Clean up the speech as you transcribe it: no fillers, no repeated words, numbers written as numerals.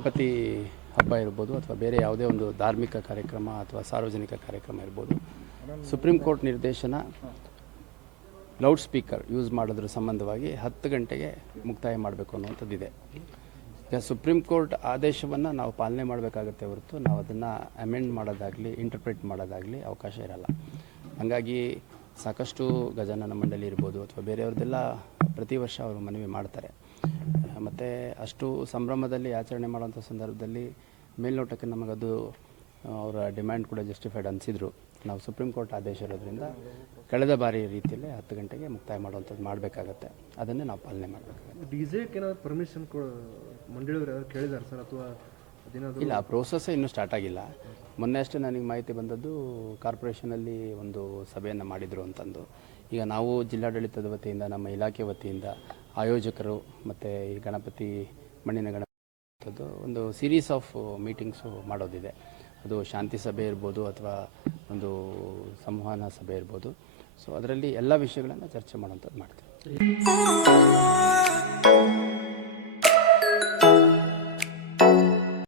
ಗಣಪತಿ ಹಬ್ಬ ಇರ್ಬೋದು ಅಥವಾ ಬೇರೆ ಯಾವುದೇ ಒಂದು ಧಾರ್ಮಿಕ ಕಾರ್ಯಕ್ರಮ ಅಥವಾ ಸಾರ್ವಜನಿಕ ಕಾರ್ಯಕ್ರಮ ಇರ್ಬೋದು, ಸುಪ್ರೀಂ ಕೋರ್ಟ್ ನಿರ್ದೇಶನ ಲೌಡ್ ಸ್ಪೀಕರ್ ಯೂಸ್ ಮಾಡೋದ್ರ ಸಂಬಂಧವಾಗಿ 10 ಗಂಟೆಗೆ ಮುಕ್ತಾಯ ಮಾಡಬೇಕು ಅನ್ನುವಂಥದ್ದಿದೆ. ಈಗ ಸುಪ್ರೀಂ ಕೋರ್ಟ್ ಆದೇಶವನ್ನು ನಾವು ಪಾಲನೆ ಮಾಡಬೇಕಾಗುತ್ತೆ ಹೊರತು ನಾವು ಅದನ್ನು ಅಮೆಂಡ್ ಮಾಡೋದಾಗಲಿ ಇಂಟರ್ಪ್ರಿಟ್ ಮಾಡೋದಾಗಲಿ ಅವಕಾಶ ಇರಲ್ಲ. ಹಾಗಾಗಿ ಸಾಕಷ್ಟು ಗಜಾನನ ಮಂಡಳಿ ಇರ್ಬೋದು ಅಥವಾ ಬೇರೆಯವ್ರದ್ದೆಲ್ಲ ಪ್ರತಿ ವರ್ಷ ಅವರು ಮನವಿ ಮಾಡ್ತಾರೆ. ಮತ್ತು ಅಷ್ಟು ಸಂಭ್ರಮದಲ್ಲಿ ಆಚರಣೆ ಮಾಡುವಂಥ ಸಂದರ್ಭದಲ್ಲಿ ಮೇಲ್ನೋಟಕ್ಕೆ ನಮಗದು ಅವರ ಡಿಮ್ಯಾಂಡ್ ಕೂಡ ಜಸ್ಟಿಫೈಡ್ ಅನಿಸಿದ್ರು. ನಾವು ಸುಪ್ರೀಂ ಕೋರ್ಟ್ ಆದೇಶ ಇರೋದ್ರಿಂದ ಕಳೆದ ಬಾರಿ ರೀತಿಯಲ್ಲೇ 10 ಗಂಟೆಗೆ ಮುಕ್ತಾಯ ಮಾಡುವಂಥದ್ದು ಮಾಡಬೇಕಾಗತ್ತೆ. ಅದನ್ನೇ ನಾವು ಪಾಲನೆ ಮಾಡಬೇಕಾಗುತ್ತೆ. ಡಿಜೆಗೆ ಏನಾದರೂ ಪರ್ಮಿಷನ್ ಮಂಡಳಿಯವರು ಯಾರು ಕೇಳಿದ್ದಾರೆ ಸರ್ ಅಥವಾ ಅದೇನಾದರೂ? ಇಲ್ಲ, ಆ ಪ್ರೋಸೆಸ್ಸೇ ಇನ್ನೂ ಸ್ಟಾರ್ಟ್ ಆಗಿಲ್ಲ. ಮೊನ್ನೆ ಅಷ್ಟೇ ನನಗೆ ಮಾಹಿತಿ ಬಂದದ್ದು ಕಾರ್ಪೊರೇಷನಲ್ಲಿ ಒಂದು ಸಭೆಯನ್ನು ಮಾಡಿದರು ಅಂತಂದು. ಈಗ ನಾವು ಜಿಲ್ಲಾಡಳಿತದ ವತಿಯಿಂದ ನಮ್ಮ ಇಲಾಖೆ ವತಿಯಿಂದ ಆಯೋಜಕರು ಮತ್ತು ಈ ಗಣಪತಿ ಮಣ್ಣಿನ ಗಣಪತಿ ಒಂದು ಸೀರೀಸ್ ಆಫ್ ಮೀಟಿಂಗ್ಸು ಮಾಡೋದಿದೆ. ಅದು ಶಾಂತಿ ಸಭೆ ಇರ್ಬೋದು ಅಥವಾ ಒಂದು ಸಂವಹನ ಸಭೆ ಇರ್ಬೋದು. ಸೊ ಅದರಲ್ಲಿ ಎಲ್ಲ ವಿಷಯಗಳನ್ನು ಚರ್ಚೆ ಮಾಡುವಂಥದ್ದು ಮಾಡ್ತೀವಿ.